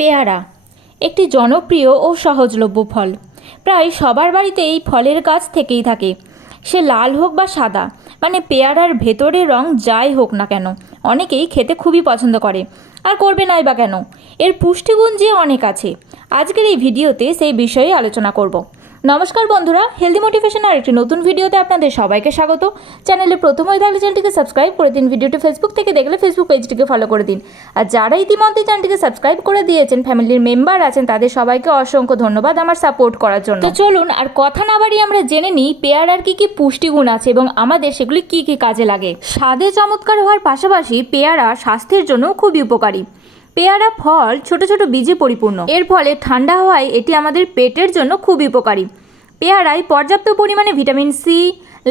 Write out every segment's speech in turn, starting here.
পেয়ারা, একটি জনপ্রিয় ও সহজলভ্য ফল। প্রায় সবার বাড়িতে এই ফলের গাছ থেকেই থাকে। সে লাল হোক বা সাদা মানে পেয়ারার ভেতরের রং যাই হোক না কেন, অনেকেই খেতে খুবই পছন্দ করে। আর করবে নাই বা কেন? এর পুষ্টিগুণ যে অনেক আছে। আজকের এই ভিডিওতে সেই বিষয়ে আলোচনা করব। নমস্কার বন্ধুরা হেলদি মোটিভেশন আর একটি নতুন ভিডিওতে আপনাদের সবাইকে স্বাগত। চ্যানেলে প্রথম হয়ে থাকলে চ্যানেলটিকে সাবস্ক্রাইব করে দিন, ভিডিওটি ফেসবুক থেকে দেখলে ফেসবুক পেজটিকে ফলো করে দিন। আর যারা ইতিমধ্যে চ্যানেলটিকে সাবস্ক্রাইব করে দিয়েছেন ফ্যামিলির মেম্বার আছেন, তাদের সবাইকে অসংখ্য ধন্যবাদ আমার সাপোর্ট করার জন্য। তো চলুন, আর কথা না বাড়িয়ে আমরা জেনে নিই পেয়ারার কী কী পুষ্টিগুণ আছে এবং আমাদের সেগুলি কী কী কাজে লাগে। স্বাদে চমৎকার হওয়ার পাশাপাশি পেয়ারা স্বাস্থ্যের জন্য খুবই উপকারী। পেয়ারা ফল ছোট ছোট বীজে পরিপূর্ণ। এর ফলে ঠান্ডা হওয়ায় এটি আমাদের পেটের জন্য খুবই উপকারী। পেয়ারায় পর্যাপ্ত পরিমাণে ভিটামিন সি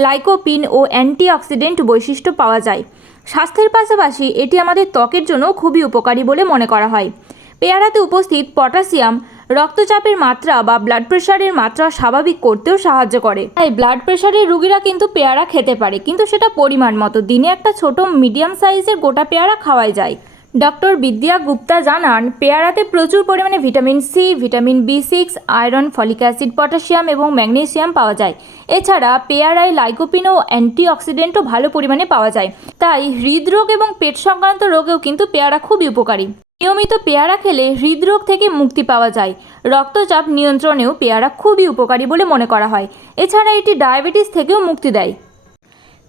লাইকোপিন ও অ্যান্টিঅক্সিডেন্ট বৈশিষ্ট্য পাওয়া যায়। স্বাস্থ্যের পাশাপাশি এটি আমাদের ত্বকের জন্য খুবই উপকারী বলে মনে করা হয়। পেয়ারাতে উপস্থিত পটাশিয়াম রক্তচাপের মাত্রা বা ব্লাড প্রেশারের মাত্রা স্বাভাবিক করতেও সাহায্য করে। তাই ব্লাড প্রেশারের রুগীরা কিন্তু পেয়ারা খেতে পারে, কিন্তু সেটা পরিমাণ মতো। দিনে একটা ছোট মিডিয়াম সাইজের গোটা পেয়ারা খাওয়াই যায়। ডক্টর বিদ্যা গুপ্তা জানান, পেয়ারাতে প্রচুর পরিমাণে vitamin C vitamin B six iron, folic acid, potassium এবং ম্যাগনেসিয়াম পাওয়া যায়। এছাড়া পেয়ারায় লাইকোপিন ও অ্যান্টিঅক্সিডেন্টও ভালো পরিমাণে পাওয়া যায়। তাই হৃদরোগ এবং পেট সংক্রান্ত রোগেও কিন্তু পেয়ারা খুবই উপকারী। নিয়মিত পেয়ারা খেলে হৃদরোগ থেকে মুক্তি পাওয়া যায়। রক্তচাপ নিয়ন্ত্রণেও পেয়ারা খুবই উপকারী বলে মনে করা হয়। এছাড়া এটি ডায়াবেটিস থেকেও মুক্তি দেয়।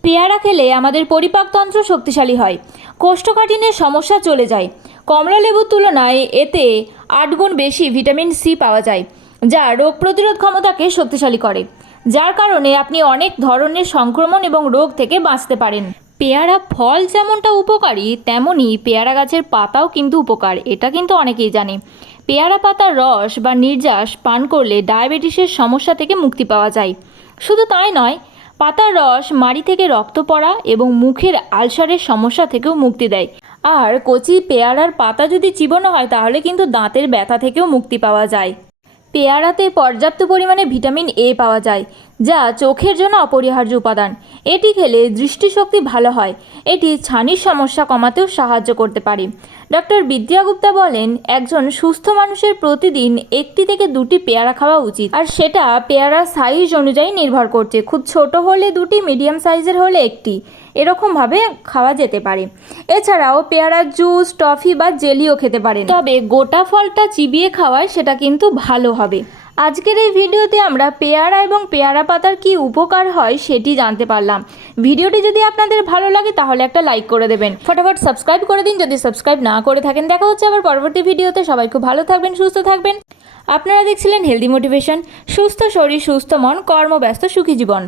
পেয়ারা খেলে আমাদের পরিপাকতন্ত্র শক্তিশালী হয়। কোষ্ঠকাঠিন্যের সমস্যা চলে যায়। কমলা লেবুর তুলনায় এতে আট গুণ বেশি ভিটামিন সি পাওয়া যায়, যা রোগ প্রতিরোধ ক্ষমতাকে শক্তিশালী করে। যার কারণে আপনি অনেক ধরনের সংক্রমণ এবং রোগ থেকে বাঁচতে পারেন। পেয়ারা ফল যেমনটা উপকারী তেমনই পেয়ারা গাছের পাতাও কিন্তু উপকার, এটা কিন্তু অনেকেই জানে। পেয়ারা পাতার রস বা নির্যাস পান করলে ডায়াবেটিসের সমস্যা থেকে মুক্তি পাওয়া যায়। শুধু তাই নয় পাতার রস মাড়ি থেকে রক্ত পড়া এবং মুখের আলসারের সমস্যা থেকেও মুক্তি দেয়। আর কচি পেয়ারার পাতা যদি চিবানো হয়, তাহলে কিন্তু দাঁতের ব্যথা থেকেও মুক্তি পাওয়া যায়। পেয়ারাতে পর্যাপ্ত পরিমাণে ভিটামিন এ পাওয়া যায়, যা চোখের জন্য অপরিহার্য উপাদান। এটি খেলে দৃষ্টিশক্তি ভালো হয়। এটি ছানির সমস্যা কমাতেও সাহায্য করতে পারে। ডক্টর বিদ্যা গুপ্তা বলেন, একজন সুস্থ মানুষের প্রতিদিন একটি থেকে দুটি পেয়ারা খাওয়া উচিত। আর সেটা পেয়ারার সাইজ অনুযায়ী নির্ভর করছে। খুব ছোট হলে দুটি মিডিয়াম সাইজের হলে একটি। এরকমভাবে খাওয়া যেতে পারে। এছাড়াও পেয়ারার জুস, টফি বা জেলিও খেতে পারেন। তবে গোটা ফলটা চিবিয়ে খাওয়ায় সেটা কিন্তু ভালো হবে। আজকের এই ভিডিওতে আমরা পেয়ারা এবং পেয়ারা পাতার কি উপকার হয় সেটি জানতে পারলাম। ভিডিওটি যদি আপনাদের ভালো লাগে তাহলে একটা লাইক করে দেবেন। ফটাফট সাবস্ক্রাইব করে দিন, যদি সাবস্ক্রাইব না করে থাকেন। দেখা হচ্ছে আবার পরবর্তী ভিডিওতে। সবাই খুব ভালো থাকবেন, সুস্থ থাকবেন। আপনারা দেখছিলেন হেলদি মোটিভেশন সুস্থ শরীর, সুস্থ মন কর্মব্যস্ত সুখী জীবন।